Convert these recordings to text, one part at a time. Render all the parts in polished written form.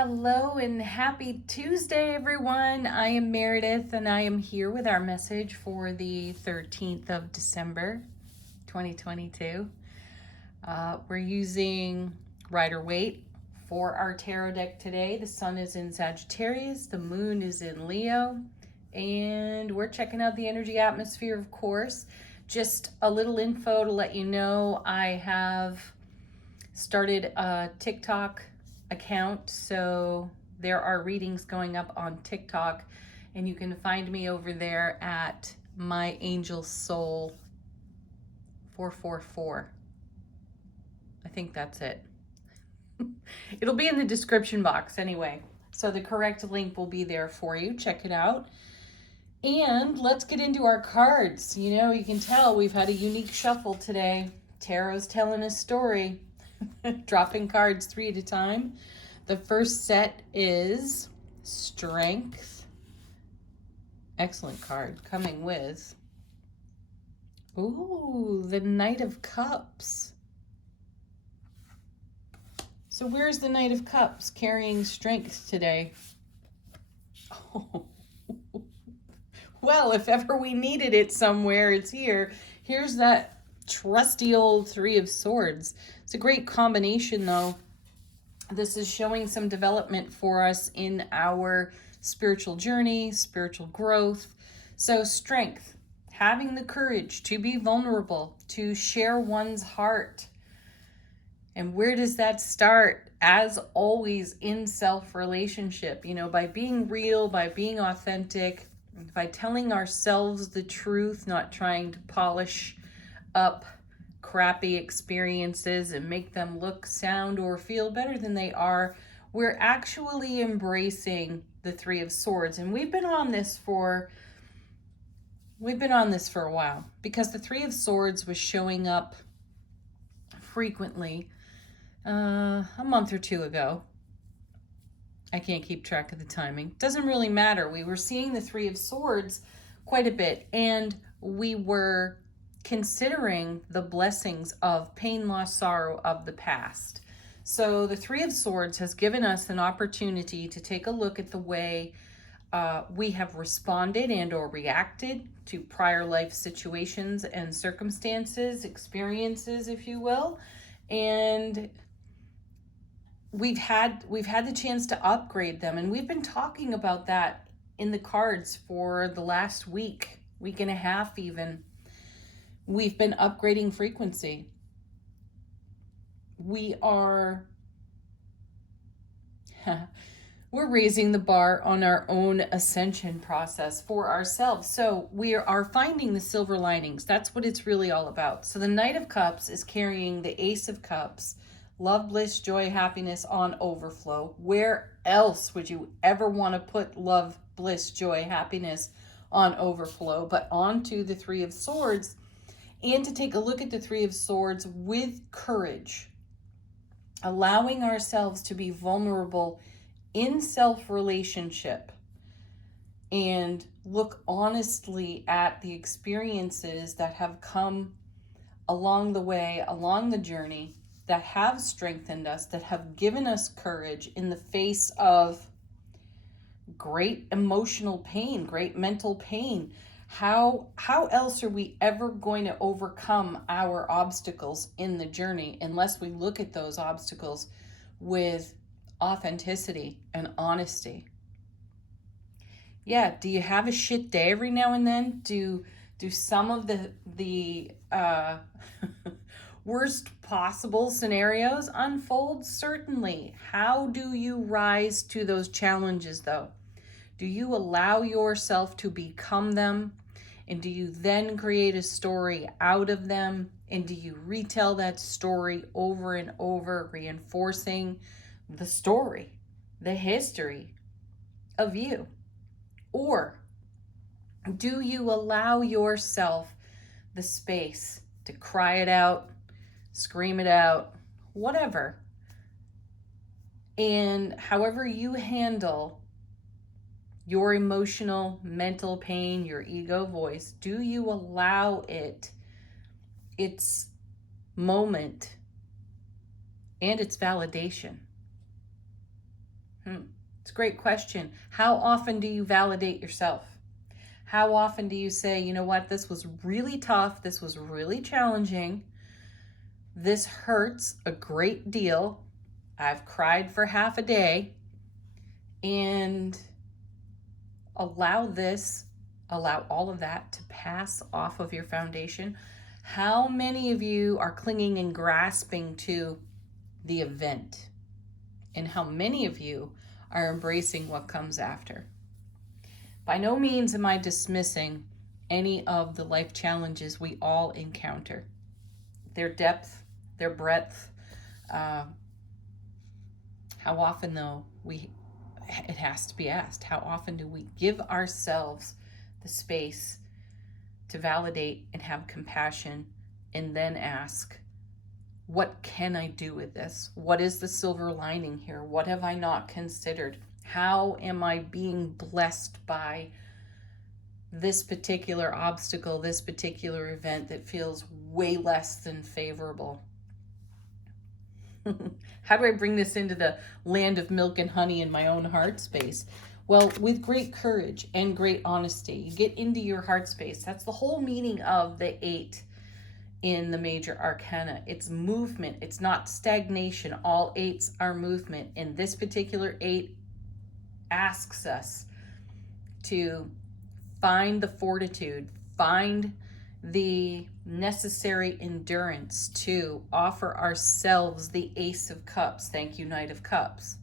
Hello and happy Tuesday, everyone. I am Meredith and I am here with our message for the 13th of December, 2022. We're using Rider Waite for our tarot deck today. The sun is in Sagittarius, the moon is in Leo, and we're checking out the energy atmosphere, of course. Just a little info to let you know I have started a TikTok account, so there are readings going up on TikTok, and you can find me over there at My Angel Soul 444. I think that's it. It'll be in the description box anyway, so the correct link will be there for you. Check it out. And let's get into our cards. You can tell we've had a unique shuffle today. Tarot's telling a story. Dropping cards 3 at a time. The first set is Strength. Excellent card. Coming with, the Knight of Cups. So where's the Knight of Cups carrying strength today? Oh. Well, if ever we needed it somewhere, it's here. Here's that trusty old Three of Swords. It's a great combination, though. This is showing some development for us in our spiritual journey, spiritual growth. So strength, having the courage to be vulnerable, to share one's heart. And where does that start? As always, in self-relationship, by being real, by being authentic, by telling ourselves the truth, not trying to polish up crappy experiences and make them look, sound, or feel better than they are. We're actually embracing the Three of Swords. And we've been on this for a while, because the Three of Swords was showing up frequently a month or two ago. I can't keep track of the timing. Doesn't really matter. We were seeing the Three of Swords quite a bit, and we were considering the blessings of pain, loss, sorrow of the past. So the Three of Swords has given us an opportunity to take a look at the way we have responded and or reacted to prior life situations and circumstances, experiences, if you will. And we've had the chance to upgrade them, and we've been talking about that in the cards for the last week and a half even. We've been upgrading frequency. We're raising the bar on our own ascension process for ourselves. So we are finding the silver linings. That's what it's really all about. So the Knight of Cups is carrying the Ace of Cups. Love, bliss, joy, happiness on overflow. Where else would you ever want to put love, bliss, joy, happiness on overflow but onto the Three of Swords? And to take a look at the Three of Swords with courage, allowing ourselves to be vulnerable in self-relationship and look honestly at the experiences that have come along the way, along the journey, that have strengthened us, that have given us courage in the face of great emotional pain, great mental pain. How else are we ever going to overcome our obstacles in the journey unless we look at those obstacles with authenticity and honesty? Yeah, do you have a shit day every now and then? Do some of the worst possible scenarios unfold? Certainly. How do you rise to those challenges, though? Do you allow yourself to become them? And do you then create a story out of them? And do you retell that story over and over, reinforcing the story, the history of you? Or do you allow yourself the space to cry it out, scream it out, whatever? And however you handle your emotional, mental pain, your ego voice, do you allow its moment and its validation? It's a great question. How often do you validate yourself? How often do you say, you know what, this was really tough, this was really challenging, this hurts a great deal, I've cried for half a day, and allow all of that to pass off of your foundation? How many of you are clinging and grasping to the event? And how many of you are embracing what comes after? By no means am I dismissing any of the life challenges we all encounter. Their depth, their breadth. How often, though, it has to be asked, how often do we give ourselves the space to validate and have compassion, and then ask, what can I do with this? What is the silver lining here? What have I not considered? How am I being blessed by this particular obstacle, this particular event that feels way less than favorable? How do I bring this into the land of milk and honey in my own heart space? Well, with great courage and great honesty, you get into your heart space. That's the whole meaning of the 8 in the major arcana. It's movement. It's not stagnation. All 8s are movement. And this particular 8 asks us to find the fortitude, find the necessary endurance to offer ourselves the Ace of Cups, thank you, Knight of Cups,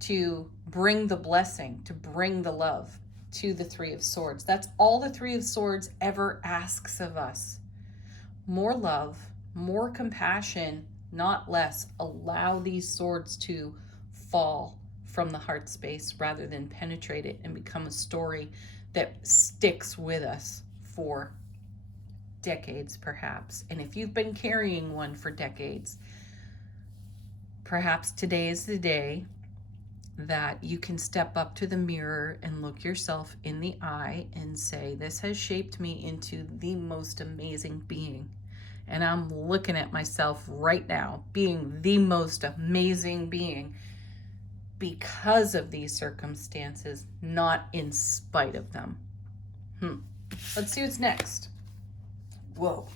to bring the blessing, to bring the love to the 3 of Swords. That's all the 3 of Swords ever asks of us. More love, more compassion, not less. Allow these swords to fall from the heart space rather than penetrate it and become a story that sticks with us for decades, perhaps. And if you've been carrying one for decades, perhaps today is the day that you can step up to the mirror and look yourself in the eye and say, this has shaped me into the most amazing being. And I'm looking at myself right now being the most amazing being because of these circumstances, not in spite of them. Let's see what's next. Whoa.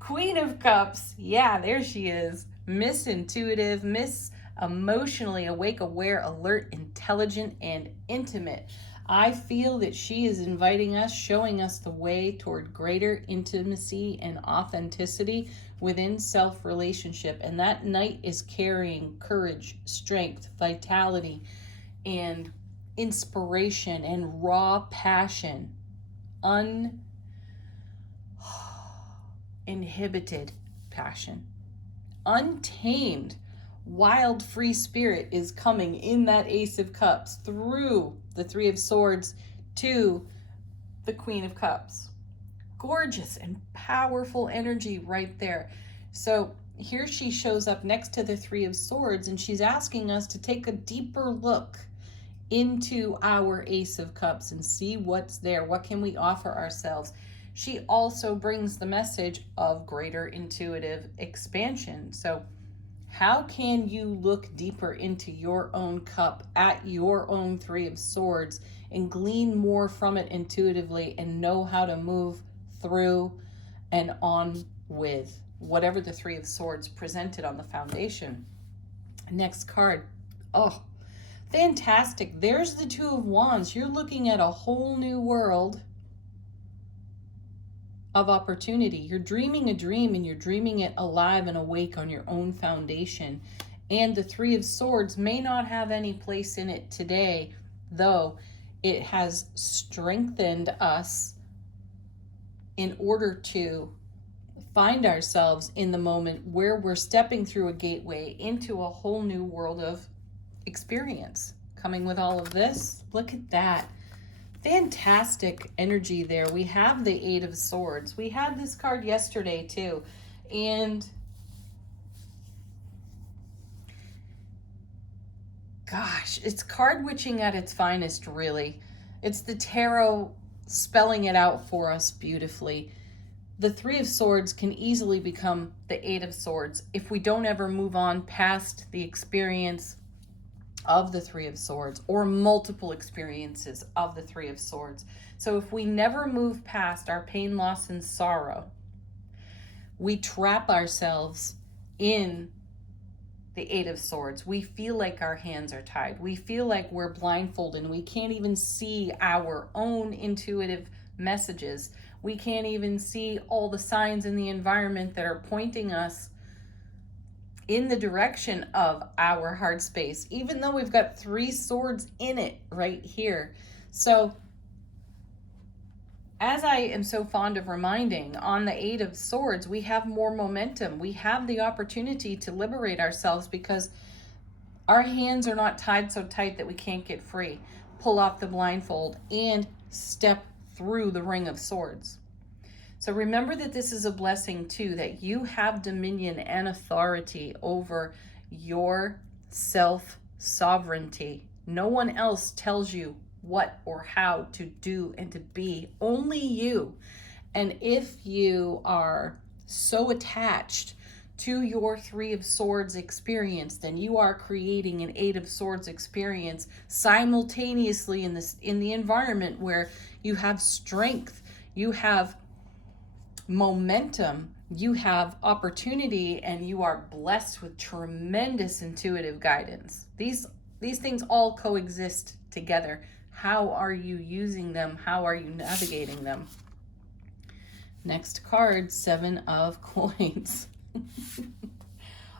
Queen of Cups. Yeah, there she is. Miss Intuitive, Miss Emotionally Awake, Aware, Alert, Intelligent, and Intimate. I feel that she is inviting us, showing us the way toward greater intimacy and authenticity within self-relationship. And that Knight is carrying courage, strength, vitality, and inspiration and raw passion. Uninhibited passion. Untamed, wild, free spirit is coming in that Ace of Cups through the 3 of Swords to the Queen of Cups. Gorgeous and powerful energy right there. So here she shows up next to the 3 of Swords, and she's asking us to take a deeper look into our Ace of Cups and see what's there. What can we offer ourselves? She also brings the message of greater intuitive expansion. So how can you look deeper into your own cup at your own 3 of Swords and glean more from it intuitively and know how to move through and on with whatever the 3 of Swords presented on the foundation? Next card. Oh, fantastic. There's the 2 of Wands. You're looking at a whole new world of opportunity. You're dreaming a dream, and you're dreaming it alive and awake on your own foundation. And the 3 of Swords may not have any place in it today, though it has strengthened us in order to find ourselves in the moment where we're stepping through a gateway into a whole new world of experience. Coming with all of this, look at that. Fantastic energy there. We have the 8 of Swords. We had this card yesterday too. And gosh, it's card witching at its finest, really. It's the tarot spelling it out for us beautifully. the Three of Swords can easily become the Eight of Swords if we don't ever move on past the experience of the Three of Swords or multiple experiences of the Three of Swords. So if we never move past our pain, loss, and sorrow, we trap ourselves in the Eight of Swords. We feel like our hands are tied. We feel like we're blindfolded and we can't even see our own intuitive messages. We can't even see all the signs in the environment that are pointing us in the direction of our heart space, even though we've got three swords in it right here. So as I am so fond of reminding, on the Eight of Swords, we have more momentum. We have the opportunity to liberate ourselves because our hands are not tied so tight that we can't get free. Pull off the blindfold and step through the Ring of Swords. So remember that this is a blessing too, that you have dominion and authority over your self-sovereignty. No one else tells you what or how to do and to be, only you. And if you are so attached to your Three of Swords experience, then you are creating an Eight of Swords experience simultaneously in the environment where you have strength, you have momentum, you have opportunity, and you are blessed with tremendous intuitive guidance. These things all coexist together. How are you using them? How are you navigating them? Next card, Seven of Coins.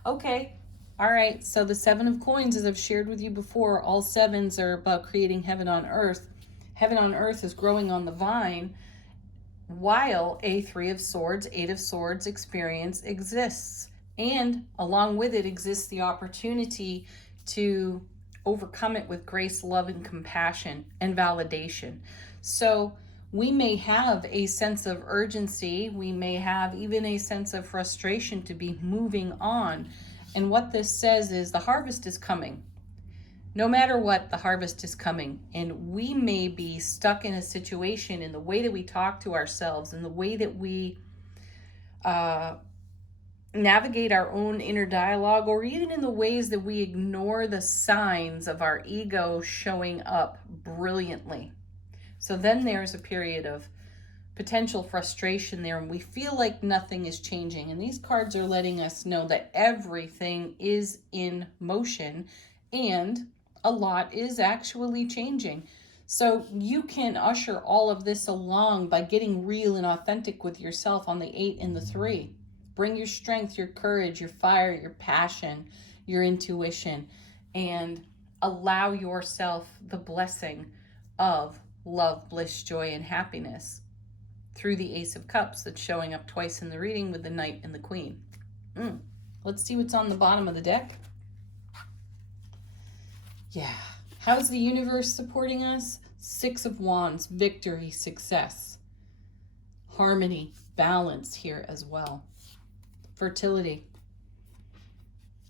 Okay, all right. So the Seven of Coins, as I've shared with you before, all sevens are about creating heaven on earth. Heaven on earth is growing on the vine while a Three of Swords, Eight of Swords experience exists. And along with it exists the opportunity to overcome it with grace, love, and compassion and validation. So we may have a sense of urgency. We may have even a sense of frustration to be moving on. And what this says is the harvest is coming. No matter what, the harvest is coming. And we may be stuck in a situation in the way that we talk to ourselves, in the way that we navigate our own inner dialogue, or even in the ways that we ignore the signs of our ego showing up brilliantly. So then there's a period of potential frustration there, and we feel like nothing is changing. And these cards are letting us know that everything is in motion and a lot is actually changing. So you can usher all of this along by getting real and authentic with yourself on the 8 and the 3. Bring your strength, your courage, your fire, your passion, your intuition, and allow yourself the blessing of love, bliss, joy, and happiness through the Ace of Cups that's showing up twice in the reading with the Knight and the Queen. Let's see what's on the bottom of the deck. Yeah. How's the universe supporting us? Six of Wands, victory, success, harmony, balance here as well. Fertility,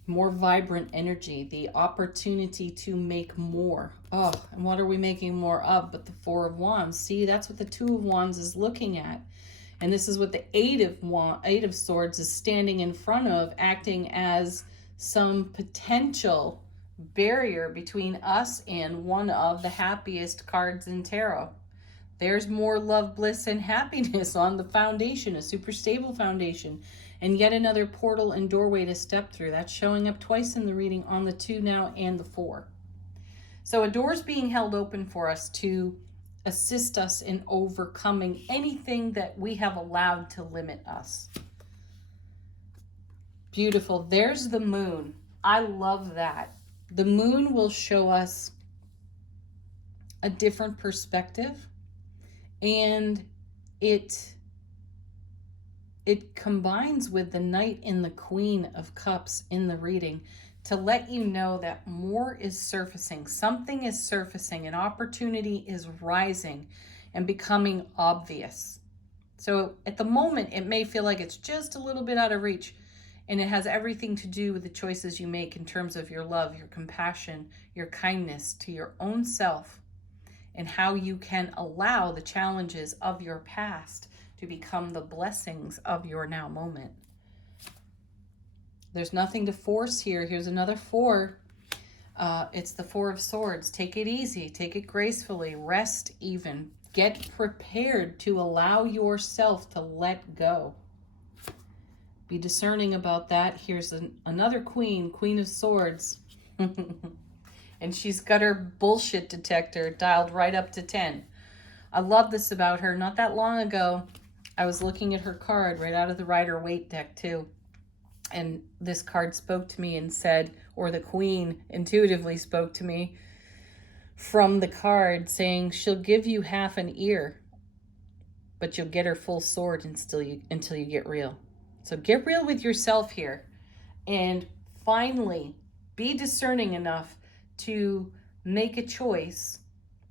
more vibrant energy, the opportunity to make more. Oh, and what are we making more of but the Four of Wands? See, that's what the Two of Wands is looking at. And this is what the Eight of Swords is standing in front of, acting as some potential barrier between us and one of the happiest cards in tarot. There's more love, bliss, and happiness on the foundation, a super stable foundation. And yet another portal and doorway to step through. That's showing up twice in the reading on the 2 now and the 4. So a door's being held open for us to assist us in overcoming anything that we have allowed to limit us. Beautiful. There's the moon. I love that. The moon will show us a different perspective, and it combines with the Knight and the Queen of Cups in the reading to let you know that more is surfacing. Something is surfacing. An opportunity is rising and becoming obvious. So at the moment, it may feel like it's just a little bit out of reach, and it has everything to do with the choices you make in terms of your love, your compassion, your kindness to your own self, and how you can allow the challenges of your past to become the blessings of your now moment. There's nothing to force here. Here's another 4. It's the 4 of Swords. Take it easy. Take it gracefully. Rest even. Get prepared to allow yourself to let go. Be discerning about that. Here's another Queen, Queen of Swords. And she's got her bullshit detector dialed right up to 10. I love this about her. Not that long ago, I was looking at her card right out of the Rider-Waite deck too. And this card spoke to me and said, or the Queen intuitively spoke to me from the card saying, she'll give you half an ear, but you'll get her full sword until you get real. So get real with yourself here. And finally, be discerning enough to make a choice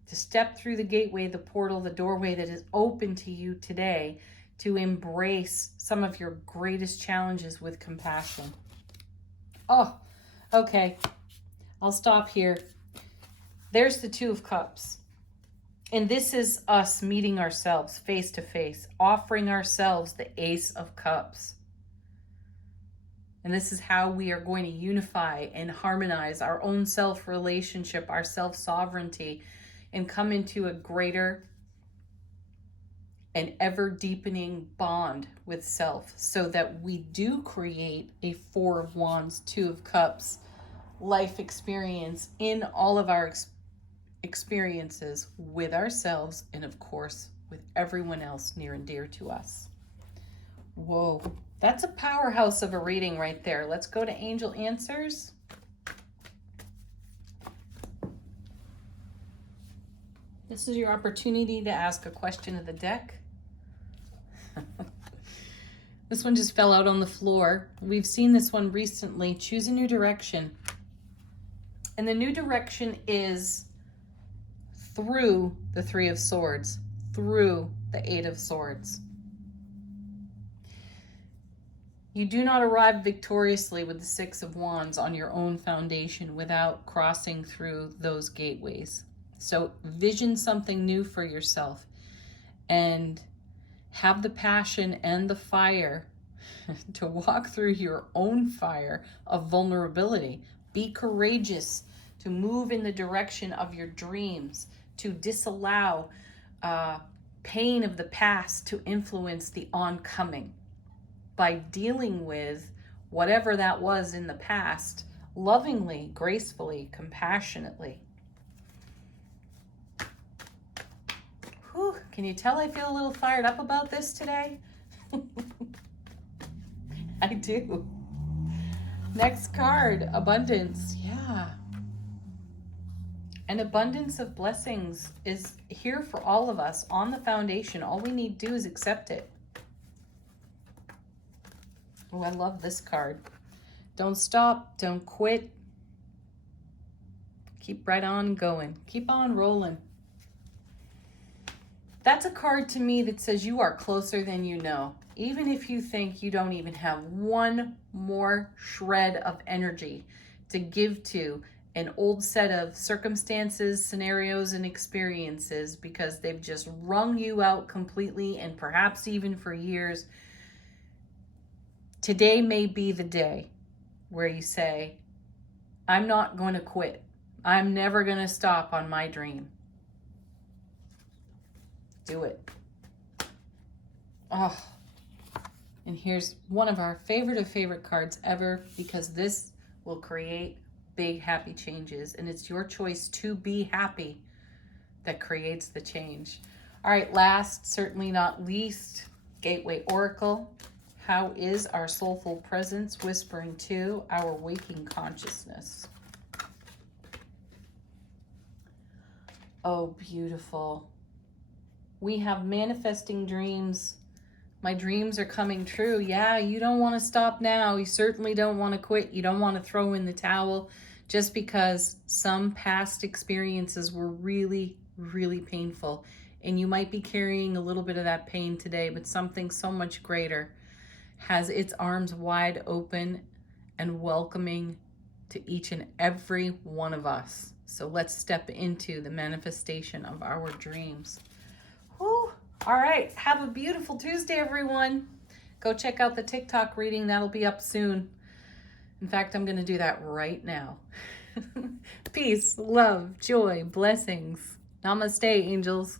to step through the gateway, the portal, the doorway that is open to you today, to embrace some of your greatest challenges with compassion. Oh, okay. I'll stop here. There's the 2 of Cups. And this is us meeting ourselves face to face, offering ourselves the Ace of Cups. And this is how we are going to unify and harmonize our own self-relationship, our self-sovereignty, and come into a greater and ever-deepening bond with self, so that we do create a 4 of Wands, 2 of Cups life experience in all of our experiences with ourselves and, of course, with everyone else near and dear to us. Whoa, that's a powerhouse of a reading right there. Let's go to Angel Answers. This is your opportunity to ask a question of the deck. This one just fell out on the floor. We've seen this one recently. Choose a new direction. And the new direction is through the 3 of Swords, through the 8 of Swords. You do not arrive victoriously with the 6 of Wands on your own foundation without crossing through those gateways. So vision something new for yourself and have the passion and the fire to walk through your own fire of vulnerability. Be courageous to move in the direction of your dreams, to disallow pain of the past to influence the oncoming. By dealing with whatever that was in the past, lovingly, gracefully, compassionately. Whew, can you tell I feel a little fired up about this today? I do. Next card, abundance. Yeah. An abundance of blessings is here for all of us on the foundation. All we need to do is accept it. Oh, I love this card. Don't stop. Don't quit. Keep right on going. Keep on rolling. That's a card to me that says you are closer than you know. Even if you think you don't even have one more shred of energy to give to an old set of circumstances, scenarios, and experiences because they've just wrung you out completely and perhaps even for years, today may be the day where you say, I'm not going to quit. I'm never going to stop on my dream. Do it. Oh, and here's one of our favorite cards ever, because this will create big happy changes, and it's your choice to be happy that creates the change. All right, last, certainly not least, Gateway Oracle. How is our soulful presence whispering to our waking consciousness? Oh, beautiful. We have manifesting dreams. My dreams are coming true. Yeah, you don't want to stop now. You certainly don't want to quit. You don't want to throw in the towel just because some past experiences were really, really painful. And you might be carrying a little bit of that pain today, but something so much greater has its arms wide open and welcoming to each and every one of us. So let's step into the manifestation of our dreams. Whew. All right. Have a beautiful Tuesday, everyone. Go check out the TikTok reading. That'll be up soon. In fact, I'm going to do that right now. Peace, love, joy, blessings. Namaste, angels.